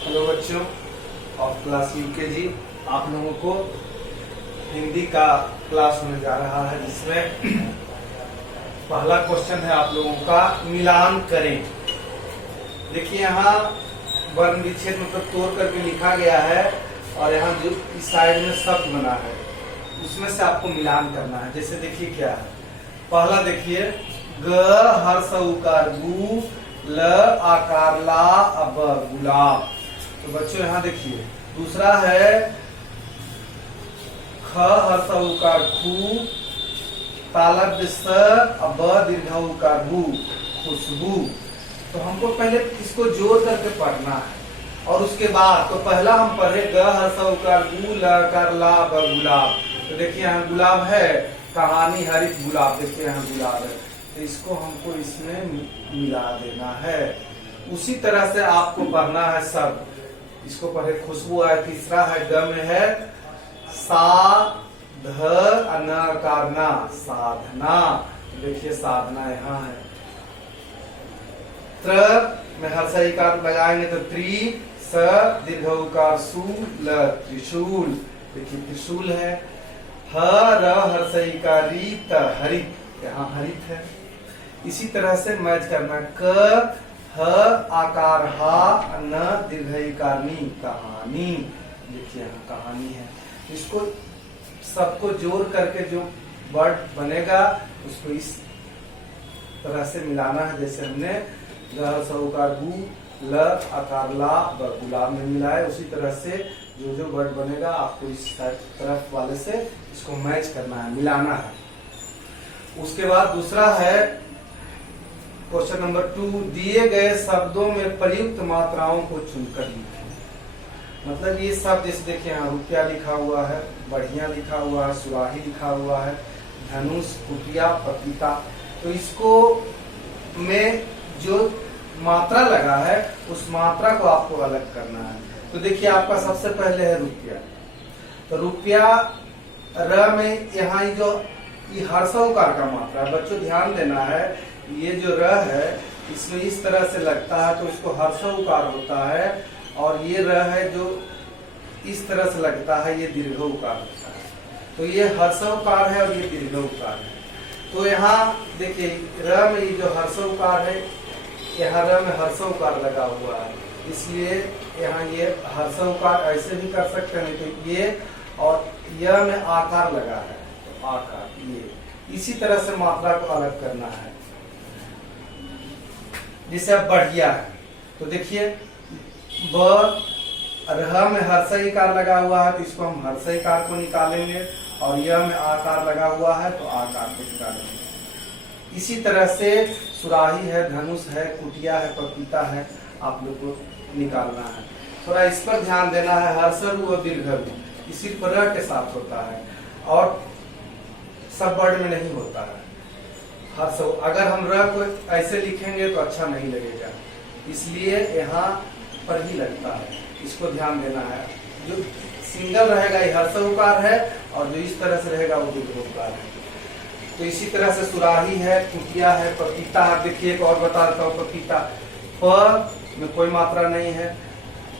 Hello बच्चों of class UKG, आप लोगों को हिंदी का क्लास होने जा रहा है, जिसमें पहला क्वेश्चन है आप लोगों का मिलान करें। देखिए यहाँ वर्ण विच्छेद मतलब तोड़ करके लिखा गया है और यहाँ जो इस साइड में शब्द बना है उसमें से आपको मिलान करना है। जैसे देखिए क्या है, पहला देखिए ग हर्ष उकार गु, ल आकार ला अब गुलाब। तो बच्चों यहाँ देखिए दूसरा है ख हर्ष उकार खू, तालब स अब दीर्घ उकार बु, खुशबू। तो हमको पहले इसको जोड़ करके पढ़ना है और उसके बाद तो पहला हम पढ़े ग हर्ष उकार गु, ल आकार ला अब गुलाब। तो देखिए यहाँ गुलाब है, कहानी हरित गुलाब, देखिए यहाँ गुलाब है, तो इसको हमको इसमें मिला देना है। उसी तरह से आपको पढ़ना है सब, इसको पढ़े खुशबू है। तीसरा है ग में है सा ध अनकारना साधना, देखिए साधना यहाँ है। त्र में हर्षई का लगाएंगे तो त्रि, स दीर्घ उकार सु, ल त्रिशूल, देखिए त्रिशूल है। ह र हर्षई का री त हरित, यहाँ हरित है। इसी तरह से मैच करना क ह आकार हा, न दीर्घई का नी कहानी, देखिए यहाँ कहानी है। इसको सबको जोड़ करके जो वर्ड बनेगा उसको इस तरह से मिलाना है, जैसे हमने ग सउकार गु, ल आकार ला गुलाब में मिलाए। उसी तरह से जो जो वर्ड बनेगा आपको इस तरफ वाले से इसको मैच करना है, मिलाना है। उसके बाद दूसरा है क्वेश्चन नंबर 2, दिए गए शब्दों में प्रयुक्त मात्राओं को चुनकर लिखें। मतलब ये शब्द जैसे देखिए यहाँ रुपया लिखा हुआ है, बढ़िया लिखा हुआ है, सुराही लिखा हुआ है, धनुष, कुटिया, पपीता। तो इसको में जो मात्रा लगा है उस मात्रा को आपको अलग करना है। तो देखिए आपका सबसे पहले है रुपया। तो रुपया र में यहाँ जो ये हर्षौकार का मात्रा है, बच्चों ध्यान देना है, ये जो र है इसमें इस तरह से लगता है तो इसको हर्षौकार होता है, और ये र है जो इस तरह से लगता है ये दीर्घौकार होता है। तो ये हर्षौकार है और ये दीर्घौकार है। तो यहाँ देखिए र में ये जो हर्षौकार है, यहाँ र में हर्षौकार लगा हुआ है, इसलिए यहाँ ये हर्षौकार ऐसे भी कर सकते हैं। तो ये और य में आकार लगा है, तो आकार, ये इसी तरह से मात्रा को अलग करना है। जैसे अब बढ़िया है, तो देखिए ब रह में हर्षई कार लगा हुआ है तो इसको हम हर्षई कार को निकालेंगे, और यह में आकार लगा हुआ है तो आकार को निकालेंगे। इसी तरह से सुराही है, धनुष है, कुटिया है, पपीता है, आप लोग को निकालना है। थोड़ा इस पर ध्यान देना है, हर्षरु और दीर्घरु इसी पर र के साथ होता है और सब वर्ड में नहीं होता है। हर्ष अगर हम र को ऐसे लिखेंगे तो अच्छा नहीं लगेगा, इसलिए यहाँ पर ही लगता है, इसको ध्यान देना है। जो सिंगल रहेगा ये हर्षौकार है और जो इस तरह से रहेगा वो दीर्घौकार है। तो इसी तरह से सुराही है, कुटिया है, पपीता है। देखिए एक और बताता हूँ, पपीता प में कोई मात्रा नहीं है,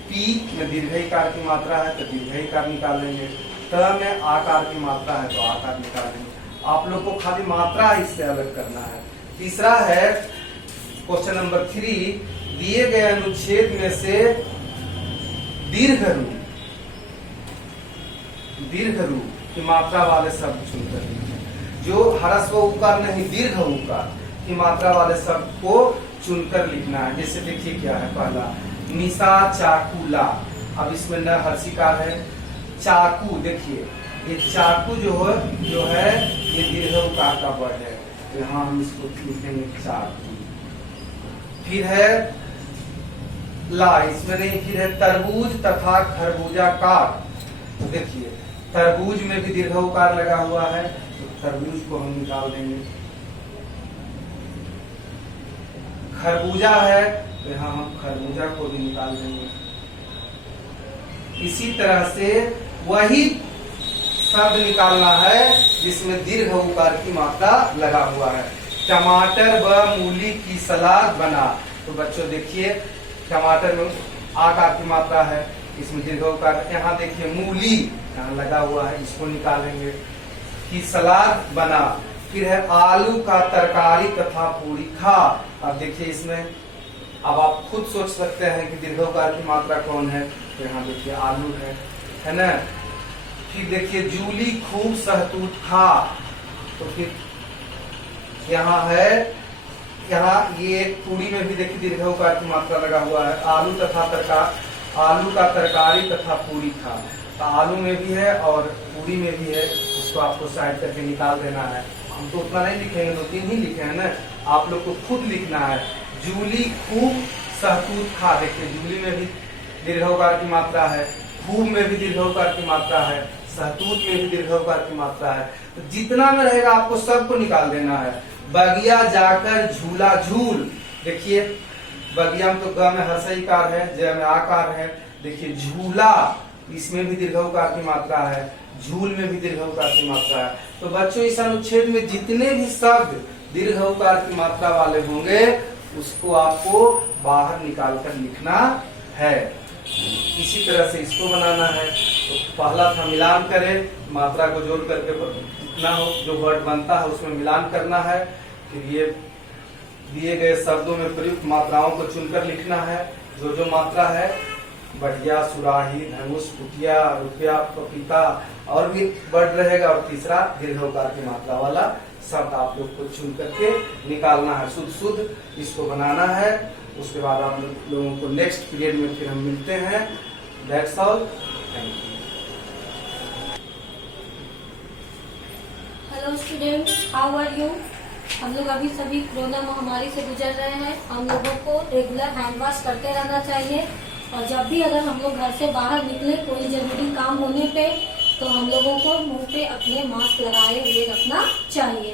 पी में दीर्घईकार की मात्रा है तो दीर्घईकार निकालेंगे, त में आकार की मात्रा है तो आकार निकालेंगे। आप लोग को खाली मात्रा इससे अलग करना है। तीसरा है क्वेश्चन नंबर 3, दिए गए अनुच्छेद में से दीर्घ रू की मात्रा वाले शब्द चुनकर लिखें। जो ह्रस्व उकार नहीं, दीर्घ उकार की मात्रा वाले शब्द को चुनकर लिखना है। जैसे देखिए क्या है, पहला निशा चाकूला, अब इसमें न हर्षिकार है। चाकू, देखिए ये चाकू जो है ये दीर्घ उकार का वर्ड है, तो यहाँ हम इसको लिखेंगे चाकू। फिर है ला, इसमें नहीं, फिर है तरबूज तथा खरबूजा काट। तो देखिए तरबूज में भी दीर्घ उकार लगा हुआ है तो तरबूज को हम निकाल देंगे। खरबूजा है तो यहाँ हम खरबूजा को भी निकाल देंगे। इसी तरह से वही शब्द निकालना है जिसमें दीर्घ उकार की मात्रा लगा हुआ है। टमाटर व मूली की सलाद बना। तो बच्चों देखिए टमाटर में आकार की मात्रा है, इसमें दीर्घ उकार। यहाँ देखिए मूली यहाँ लगा हुआ है, इसको निकालेंगे कि सलाद बना। फिर है आलू का तरकारी तथा पूरी खा। अब देखिए इसमें अब आप खुद सोच सकते हैं कि दीर्घोकार की मात्रा कौन है। तो यहाँ देखिए आलू है ना। फिर देखिए जूली खूब सहतूत खा। तो फिर यहाँ है, यहाँ ये पूरी में भी देखिए दीर्घोकार की मात्रा लगा हुआ है। आलू का तरकारी तथा पूरी खा। तो आलू में भी है और पूरी में भी है, उसको आपको साइड करके निकाल देना है। हम तो उतना नहीं लिखेंगे, 2-3 ही लिखे हैं ना, आप लोग को खुद लिखना है। जूली खूब सहतूत खा। देखिए जूली में भी दीर्घोकार की मात्रा है, खूब में भी दीर्घोकार की मात्रा है, सहतूत में भी दीर्घोकार की मात्रा है। तो जितना में रहेगा आपको सबको निकाल देना है। बगिया जाकर झूला झूल। देखिए बगिया में तो ग में हर्षईकार है, ज में आकार है। देखिए झूला, इसमें भी दीर्घोकार की मात्रा है, झूल में भी दीर्घोकार की मात्रा है। तो बच्चों इस अनुच्छेद में जितने भी शब्द दीर्घोकार की मात्रा वाले होंगे उसको आपको बाहर निकाल कर लिखना है। इसी तरह से इसको बनाना है। तो पहला था मिलान करें, मात्रा को जोड़ करके जितना हो जो वर्ड बनता है उसमें मिलान करना है। फिर ये दिए गए शब्दों में प्रयुक्त मात्राओं को चुनकर लिखना है। जो जो मात्रा है, बढ़िया, सुराही, धनुष, कुटिया, रुपया, पपीता और भी वर्ड रहेगा। और तीसरा दीर्घोकार की मात्रा वाला शब्द आप लोग को चुन करके निकालना है। शुद्ध इसको बनाना है। उसके बाद आप लोगों को नेक्स्ट पीरियड में फिर हम मिलते हैं। That's all, thank you. Hello students, how are you? हम लोग अभी सभी कोरोना महामारी से गुजर रहे हैं। हम लोगों को रेगुलर हैंड वॉश करते रहना चाहिए। और जब भी अगर हम लोग घर से बाहर निकले कोई जरूरी काम होने पे, तो हम लोगों को मुंह पे अपने मास्क लगाए हुए रखना चाहिए।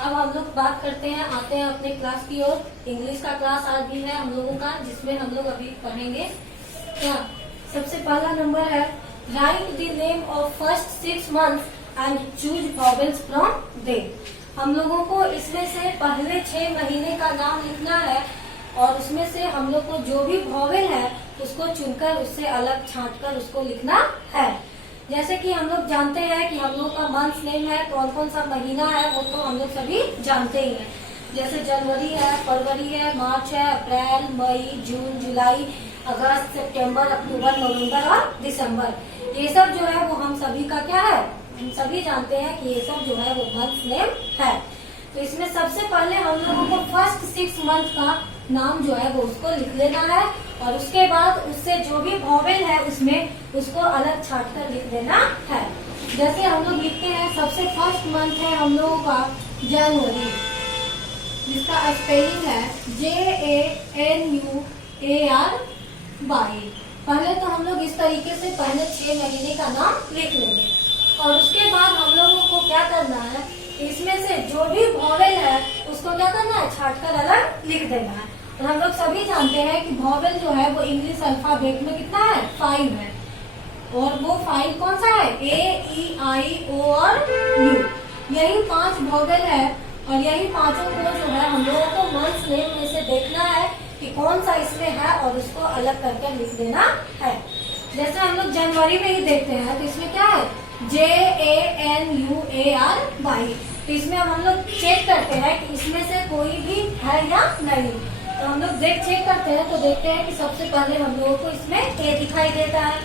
अब हम लोग बात करते हैं, आते हैं अपने क्लास की ओर। इंग्लिश का क्लास आज भी है हम लोगों का, जिसमें हम लोग अभी पढ़ेंगे क्या। सबसे पहला नंबर है write the name of first 6 months and choose vowels from them. हम लोगों को इसमें से पहले 6 महीने का नाम लिखना है और उसमें से हम लोग को जो भी वॉवेल है उसको चुनकर उससे अलग छांटकर उसको लिखना है। जैसे कि हम लोग जानते हैं कि हम लोग का मंथ नेम है, कौन कौन सा महीना है वो तो हम लोग सभी जानते ही हैं। जैसे जनवरी है, फरवरी है, मार्च है, अप्रैल, मई, जून, जुलाई, अगस्त, सितंबर, अक्टूबर, नवंबर और दिसंबर। ये सब जो है वो हम सभी का क्या है, हम सभी जानते हैं कि ये सब जो है वो मंथ नेम है। तो इसमें सबसे पहले हम लोगों को फर्स्ट 6 month का नाम जो है वो उसको लिख लेना है और उसके बाद उससे जो भी वॉवेल है उसमें उसको अलग छाट कर लिख देना है। जैसे हम लोग लिखते हैं, सबसे फर्स्ट मंथ है हम लोगों का जनवरी, जिसका स्पेलिंग है JANUARY। पहले तो हम लोग इस तरीके से पहले 6 महीने का नाम लिख लेंगे और उसके बाद हम लोगों को क्या करना है, इसमें से जो भी वॉवेल है उसको क्या करना है, छाटकर अलग लिख देना है। और हम लोग सभी जानते हैं कि वॉवेल जो है वो इंग्लिश अल्फाबेट में कितना है, 5 है। और वो 5 कौन सा है, A-E-I-O और U। यही 5 वॉवेल है और यही पांचों को जो है हम लोगों को मंथ नेम में से देखना है कि कौन सा इसमें है और उसको अलग करके लिख देना है। जैसे हम लोग जनवरी में ही देखते हैं तो इसमें क्या है, JANUARY। तो इसमें अब हम लोग चेक करते हैं कि इसमें से कोई भी है या नहीं। तो हम लोग चेक करते हैं तो देखते हैं कि सबसे पहले हम लोगों को इसमें A दिखाई देता है।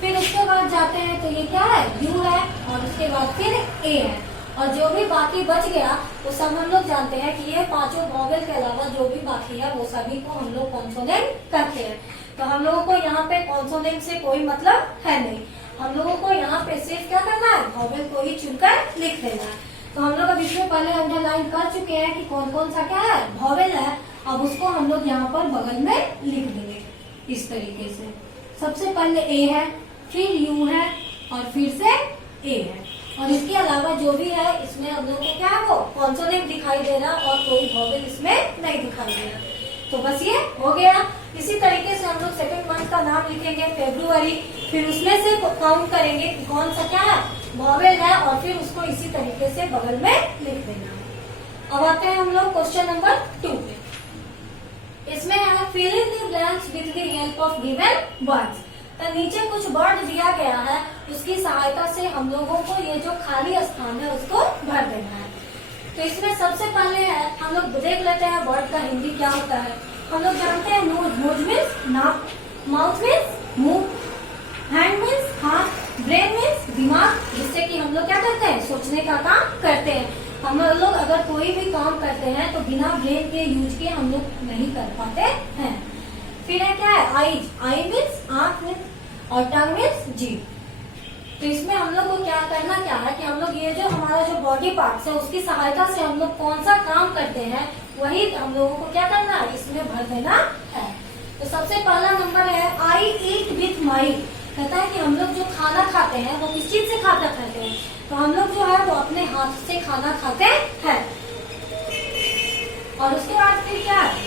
फिर उसके बाद जाते हैं तो ये क्या है, U है और उसके बाद फिर A है। और जो भी बाकी बच गया वो सब हम लोग जानते हैं कि ये पांचों वॉवेल के अलावा जो भी बाकी है वो सभी को हम लोग कॉन्सोनेंट करते हैं। तो हम लोगों को यहाँ पे कॉन्सोनेंट से कोई मतलब है नहीं। हम लोगों को यहाँ पे सिर्फ क्या करना है, वॉवेल को ही चुनकर लिख देना है। तो हम लोग अब इसमें पहले अंडरलाइन कर चुके हैं कि कौन कौन सा क्या है, वॉवेल है। अब उसको हम लोग यहाँ पर बगल में लिख देंगे इस तरीके से। सबसे पहले A है, फिर U है और फिर से A है। और इसके अलावा जो भी है इसमें हम लोग को क्या है, वो कॉन्सोनेंट दिखाई दे रहा और कोई वॉवेल इसमें नहीं दिखाई दे रहा। तो बस ये हो गया। इसी तरीके से हम लोग सेकंड मंथ का नाम लिखेंगे फरवरी, फिर उसमें से काउंट करेंगे कि कौन सा क्या है, वॉवेल है और फिर उसको इसी तरीके से बगल में लिख देना। अब आते हैं हम लोग क्वेश्चन नंबर 2 पे। इसमें है fill in the blanks with the help of given words। तो नीचे कुछ वर्ड दिया गया है, उसकी सहायता से हम लोगों को ये जो खाली स्थान है उसको भर देना है। तो इसमें सबसे पहले है, हम लोग देख लेते हैं वर्ड का हिंदी क्या होता है। हम लोग जानते हैं नोज, नोज मीन्स नाक, माउथ मीन्स मुंह, हैंड मीन्स हाथ, ब्रेन मीन्स दिमाग, जिससे कि हम लोग क्या करते हैं, सोचने का काम करते हैं। हम लोग अगर कोई भी काम करते हैं तो बिना ब्रेन के यूज के हम लोग नहीं कर पाते हैं। फिर है क्या है, आईज, आई मीन्स आंख मीन्स, और टंग मीन्स जीभ। तो इसमें हम लोग को क्या करना क्या है कि हम लोग ये जो हमारा जो बॉडी पार्ट्स है उसकी सहायता से हम लोग कौन सा काम करते हैं वही हम लोगों को क्या करना है, इसमें भर देना है। तो सबसे पहला नंबर है आई ईट विथ माई। कहता है कि हम लोग जो खाना खाते हैं वो किस चीज से खाना खाते हैं, तो हम लोग जो है वो अपने हाथ से खाना खाते हैं। और उसके बाद फिर क्या है,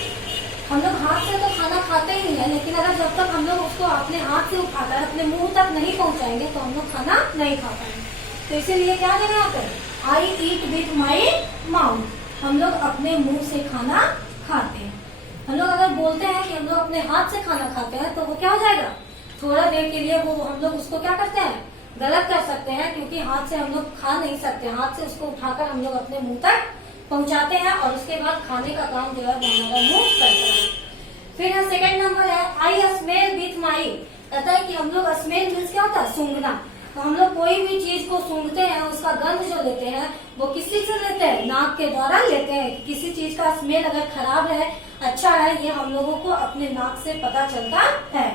हम लोग हाथ से तो खाना खाते ही हैं, लेकिन अगर जब तक हम लोग उसको अपने हाथ से उठाकर अपने मुंह तक नहीं पहुंचाएंगे तो हम लोग खाना नहीं खा पाएंगे। तो इसीलिए क्या देना यहाँ पे, आई ईट विथ माई माउथ। हम लोग अपने मुंह से खाना खाते हैं। हम लोग अगर बोलते हैं कि हम लोग अपने हाथ से खाना खाते हैं तो वो क्या हो जाएगा, थोड़ा देर के लिए वो हम लोग उसको क्या करते हैं, गलत कर सकते हैं, क्योंकि हाथ से हम लोग खा नहीं सकते। हाथ से उसको उठाकर हम लोग अपने मुंह तक पहुंचाते हैं और उसके बाद खाने का काम जो है वो हमारा मुंह करता है। फिर है सेकंड नंबर है आई स्मेल विथ माई। कहता है कि हम लोग स्मेल मीन्स क्या होता है, सूंघना। तो हम लोग कोई भी चीज को सूंघते हैं, उसका गंध जो लेते हैं वो किस चीज से लेते हैं, नाक के द्वारा लेते हैं। किसी चीज का स्मेल अगर खराब है, अच्छा है, ये हम लोगों को अपने नाक से पता चलता है।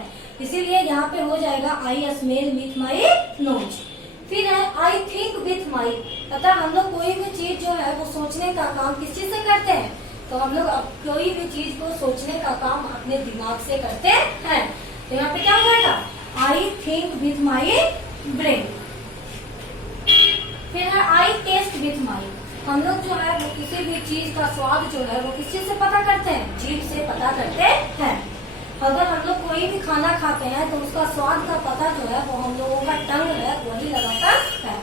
इसीलिए यहाँ पे हो जाएगा I smell with my nose. फिर है आई थिंक विथ माई। पता हम लोग कोई भी चीज जो है वो सोचने का काम किस चीज से करते हैं, तो हम लोग अब कोई भी चीज को सोचने का काम अपने दिमाग से करते हैं। तो यहाँ पे क्या हो जाएगा, I think with my brain. फिर है आई टेस्ट विथ माई। हम लोग जो है वो किसी भी चीज का स्वाद जो है वो किस चीज से पता करते हैं, जीभ से पता करते हैं। अगर हम लोग कोई भी खाना खाते हैं तो उसका स्वाद का पता जो है वो हम लोगों का टंग है वही लगाता है।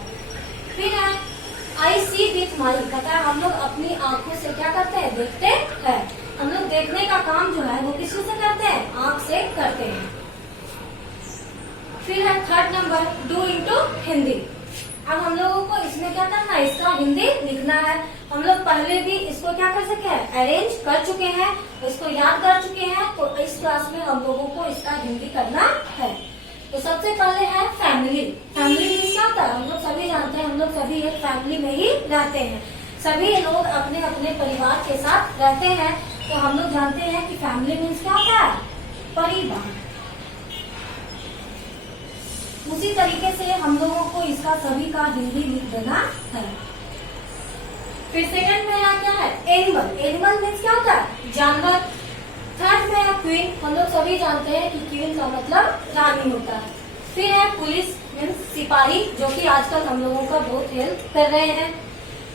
फिर है आई सी विथ माई। कहता है हम लोग अपनी आंखों से क्या करते हैं, देखते हैं। हम लोग देखने का काम जो है वो किस से करते हैं, आंख से करते हैं। फिर है third number do into Hindi. अब हम लोगों को इसमें क्या करना है, इसका हिंदी लिखना है। हम लोग पहले भी इसको क्या कर सके हैं, अरेंज कर चुके हैं, इसको याद कर चुके हैं। तो इस क्लास में हम लोगों को इसका हिंदी करना है। तो सबसे पहले है फैमिली। फैमिली मीन्स क्या होता है, हम लोग सभी जानते हैं, हम लोग सभी एक फैमिली में ही रहते हैं। सभी लोग अपने अपने परिवार के साथ रहते हैं। तो हम लोग जानते हैं कि फैमिली मीन्स क्या होता है, परिवार। उसी तरीके से हम लोगों को इसका सभी का हिंदी लिख देना है। फिर सेकंड में क्या है, एनिमल। एनिमल मीन्स क्या होता है, जानवर। थर्ड में है क्वीन। हम लोग सभी जानते हैं कि क्वीन का मतलब रानी होता है। फिर है पुलिस मीन्स सिपाही, जो कि आजकल हम लोगों का बहुत हेल्प कर रहे हैं।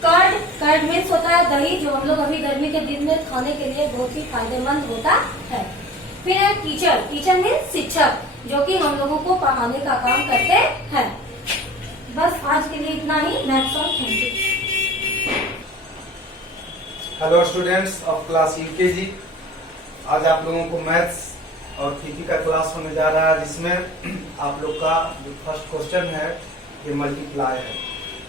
कर्ड, कर्ड मीन्स होता है दही, जो हम लोग अभी गर्मी के दिन में खाने के लिए बहुत ही फायदेमंद होता है। फिर है टीचर। टीचर मीन्स शिक्षक, जो कि हम लोगों को पढ़ाने का काम करते हैं। बस आज के लिए इतना ही। That's all, thank you. Hello students of class UKG. आज आप लोगों को मैथ्स और पीटी का क्लास होने जा रहा है, जिसमें आप लोग का जो फर्स्ट क्वेश्चन है ये मल्टीप्लाई है।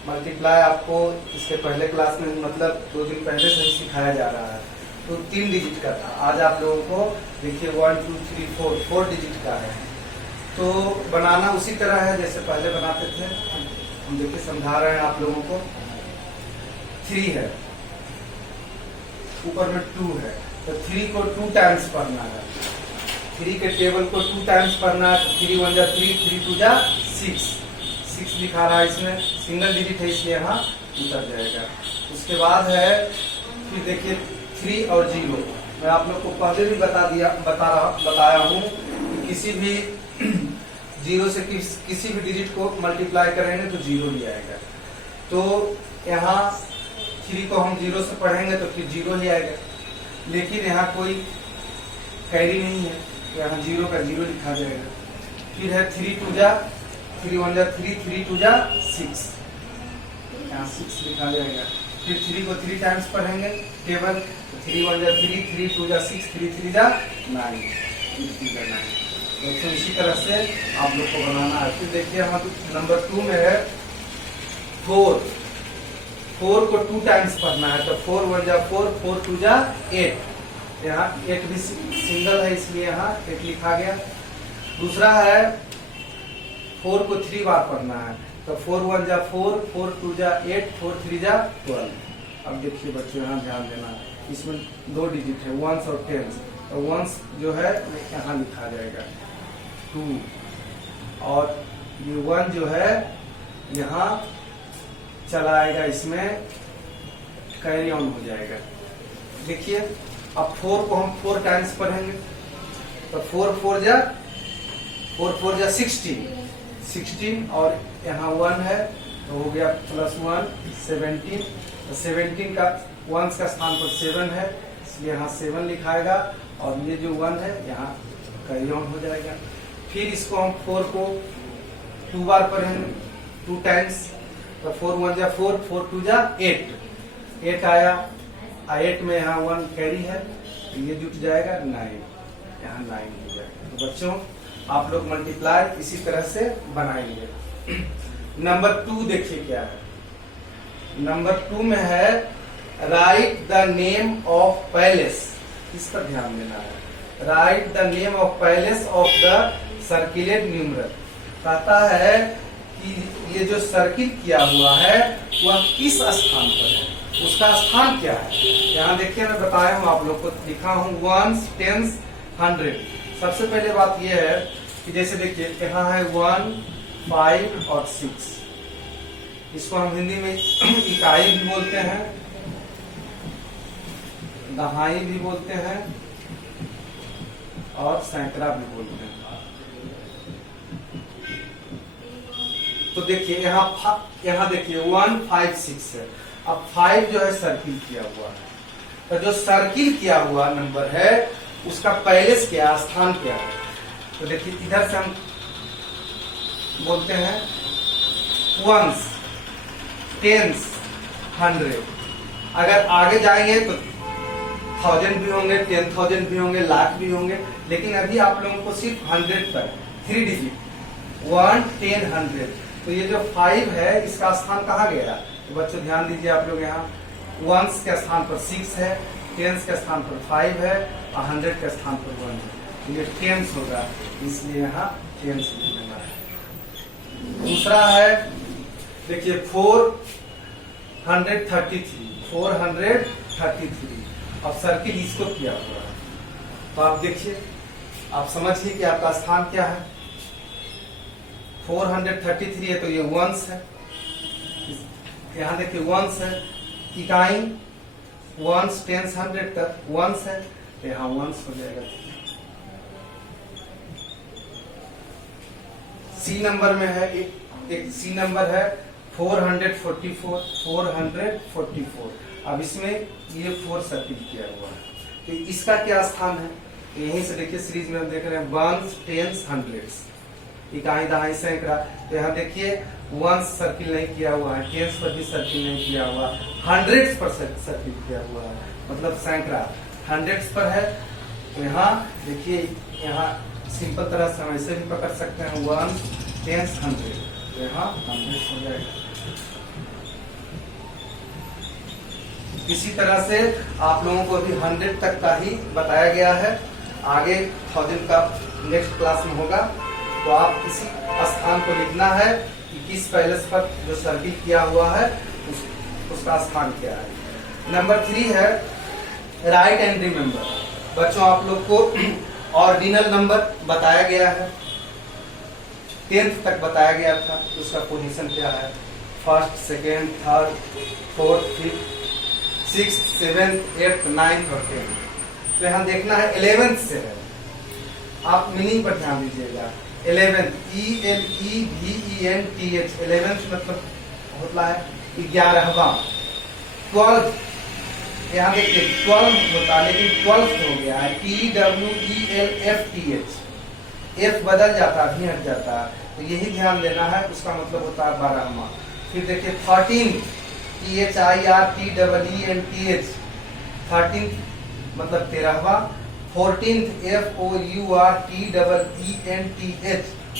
मल्टीप्लाई आपको इसके पहले क्लास में मतलब 2 दिन पहले से ही सिखाया जा रहा है। तो 3 डिजिट का था, आज आप लोगों को देखिए 1 2 3 4 डिजिट का है। तो बनाना उसी तरह है जैसे पहले बनाते थे। हम देखिए समझा रहे हैं आप लोगों को। 3 है, ऊपर में 2 है, तो 3 को 2 टाइम्स पढ़ना है। 3 के टेबल को 2 टाइम्स पढ़ना है। 3 1 जा 3, 3 2 जा 6, 6 लिखा रहा है इसमें, सिंगल डिजिट है इसलिए यहाँ उतर जाएगा। उसके बाद है फिर देखिए 3 और 0। मैं आप लोग को पहले भी बताया हूँ कि किसी भी 0 से किसी भी डिजिट को मल्टीप्लाई करेंगे तो 0 ही आएगा। तो यहाँ 3 को हम 0 से पढ़ेंगे तो फिर 0 ही आएगा, लेकिन यहाँ कोई कैरी नहीं है तो यहाँ 0 का 0 लिखा जाएगा। फिर है 3 2 जा 3 1 जा 3, 3 2 जा 6, यहाँ 6 लिखा जाएगा। फिर 3 को 3 टाइम्स पढ़ेंगे टेबल, 3 1 जा 3, 3 2 जा 6, 3 3 जा 9, तो इसी तरह से आप लोग को बनाना है। फिर देखिए हम नंबर 2 में है 4 को 2 टाइम्स पढ़ना है, तो 4 1 जा 4, 4 2 जा 8, यहाँ 8 भी सिंगल है इसलिए यहाँ 8 लिखा गया। दूसरा है 4 को 3 बार पढ़ना है, तो 4 1 जा 4, 4 2 जा 8, 4 3 जा 12। अब देखिए बच्चों यहाँ ध्यान देना, इसमें 2 डिजिट है, वंस और टेंस, तो वंस जो है यहाँ लिखा जाएगा 2, और ये 1 जो है यहाँ चला आएगा, इसमें कैरी ऑन हो जाएगा। देखिए अब 4 को हम 4 टाइम्स पढ़ेंगे, तो 4 4 जा 16 और यहाँ 1 है तो हो गया +1 17, तो 17 का 1 का स्थान पर 7 है इसलिए यहाँ 7 लिखाएगा, और ये जो 1 है यहाँ कैरी ऑन हो जाएगा। फिर इसको हम 4 को 2 बार पढ़ेंगे 2 टाइम्स, तो 4 1 जा 4, 4 2 जा 8 आया, 8 में यहाँ 1 कैरी है तो ये जुट जाएगा 9, यहाँ 9 हो जाएगा। तो बच्चों आप लोग मल्टीप्लाई इसी तरह से बनाएंगे। नंबर 2 देखिए क्या है, नंबर 2 में है write the name of palace, इस पर ध्यान देना है। Write the name of palace of the circled numeral, कहता है कि ये जो सर्किल किया हुआ है वह किस स्थान पर है, उसका स्थान क्या है। यहाँ देखिए मैं बताया हूँ आप लोग को, लिखा हूँ 1 10 100। सबसे पहले बात यह है कि जैसे देखिए यहाँ है 1 5 और 6, इसको हम हिंदी में इकाई भी बोलते हैं, दहाई भी बोलते हैं और सैकड़ा भी बोलते हैं। तो देखिए यहाँ देखिए 1 5 6 है। अब 5 जो है सर्किल किया हुआ है, तो जो सर्किल किया हुआ नंबर है उसका पैलेस क्या, स्थान क्या है। तो देखिए इधर से हम बोलते हैं 1s 10s 100, अगर आगे जाएंगे तो 1000 भी होंगे, 10,000 भी होंगे, लाख भी होंगे, लेकिन अभी आप लोगों को सिर्फ 100 पर 3 डिजिट 1 10 100। तो ये जो 5 है इसका स्थान कहाँ गया, तो बच्चों ध्यान दीजिए आप लोग, यहाँ 1s के स्थान पर 6 है, 10s के स्थान पर 5 है और 100 के स्थान पर 1 है, तो ये 10s होगा, इसलिए यहाँ 10s लिख देना है। दूसरा है देखिए 433, अब सर्किल इसको किया हुआ है, तो आप देखिए आप समझिए कि आपका स्थान क्या है। 433 है तो ये 1s है, यहाँ देखिए 1s है, इकाई 1s 10s 100 तक 1s है, तो यहाँ 1s हो जाएगा। सी नंबर में है एक सी नंबर है 444। अब इसमें ये 4 सर्किल किया हुआ है, तो इसका क्या स्थान है, यहीं से देखिए सीरीज में हम देख रहे हैं 1s 10s 100s, इकाई दहाई सैकड़ा। तो यहाँ देखिए 1s सर्किल नहीं किया हुआ है, 10s पर भी सर्किल नहीं किया हुआ, 100s पर सर्किल किया हुआ है, मतलब सैकड़ा 100s पर है। तो यहाँ देखिए यहाँ सिंपल तरह से हम ऐसे भी पकड़ सकते हैं 1 10 100, तो यहाँ 100 हो जाएगा। इसी तरह से आप लोगों को अभी 100 तक का ही बताया गया है, आगे 1000 का नेक्स्ट क्लास में होगा, तो आप इसी स्थान को लिखना है कि किस पैलेस पर जो सर्किल किया हुआ है उसका स्थान क्या है। नंबर 3 है राइट एंड रिमेम्बर। बच्चों आप लोग को ऑर्डिनल नंबर बताया गया है, 10th तक बताया गया था, उसका पोजीशन क्या है, 1st 2nd 3rd 4th 5th 6th 7th 8th 9th और 10th। तो यहाँ देखना है 11th से है, आप मीनिंग पर ध्यान दीजिएगा। 11th ELEVENTH 11th मतलब होता है 11वां। 12th यहाँ देखिए 12 होता है, लेकिन 12th हो गया है TWELFTH, F बदल जाता है, भी हट जाता है, तो यही ध्यान देना है, उसका मतलब होता है 12वां। फिर देखिए 13 THIRTEENTH 13th मतलब 13वां। 14th FOURTEENTH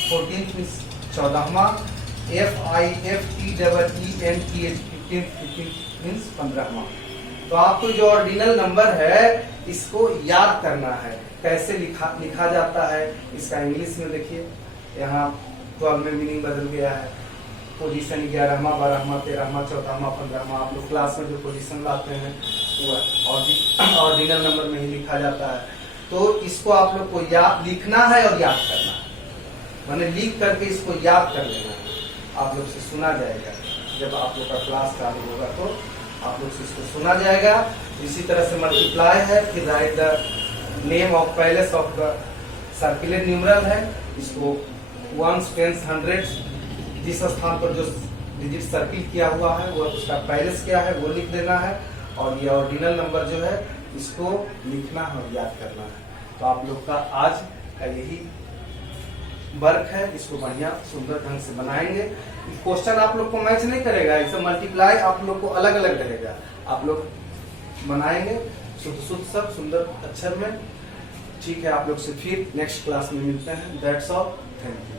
14th मीन्स 14वां। FIFTEENTH 15th मीन्स 15वां। तो आपको जो ऑर्डिनल नंबर है इसको याद करना है। कैसे लिखा जाता है इसका इंग्लिश में देखिए, यहाँ 12 में मीनिंग बदल गया है। पोजीशन 11वां 12वां 13वां 14वां 15वां, आप लोग क्लास में जो पोजीशन लाते हैं वो ऑर्डिनल नंबर में ही लिखा जाता है। तो इसको आप लोग को याद लिखना है और याद करना है, मैंने लिख करके इसको याद कर लेना है। आप लोग से सुना जाएगा, जब आप लोग का क्लास चालू होगा तो आप लोग से इसको सुना जाएगा। इसी तरह से मल्टीप्लाई है, फिर right the name of palace of the circular numeral है, इसको वंस टेंस हंड्रेड्स जिस स्थान पर जो डिजिट सर्किल किया हुआ है वो उसका पैलेस क्या है वो लिख देना है। और ये ऑर्डिनल नंबर जो है इसको लिखना है और याद करना है। तो आप लोग का आज का यही वर्क है, इसको बढ़िया सुंदर ढंग से बनाएंगे। क्वेश्चन आप लोग को मैच नहीं करेगा, इसे मल्टीप्लाई आप लोग को अलग अलग रहेगा, आप लोग बनाएंगे शुद्ध शुद्ध सब सुंदर अक्षर में। ठीक है, आप लोग से फिर नेक्स्ट क्लास में मिलते हैं। That's all, thank you.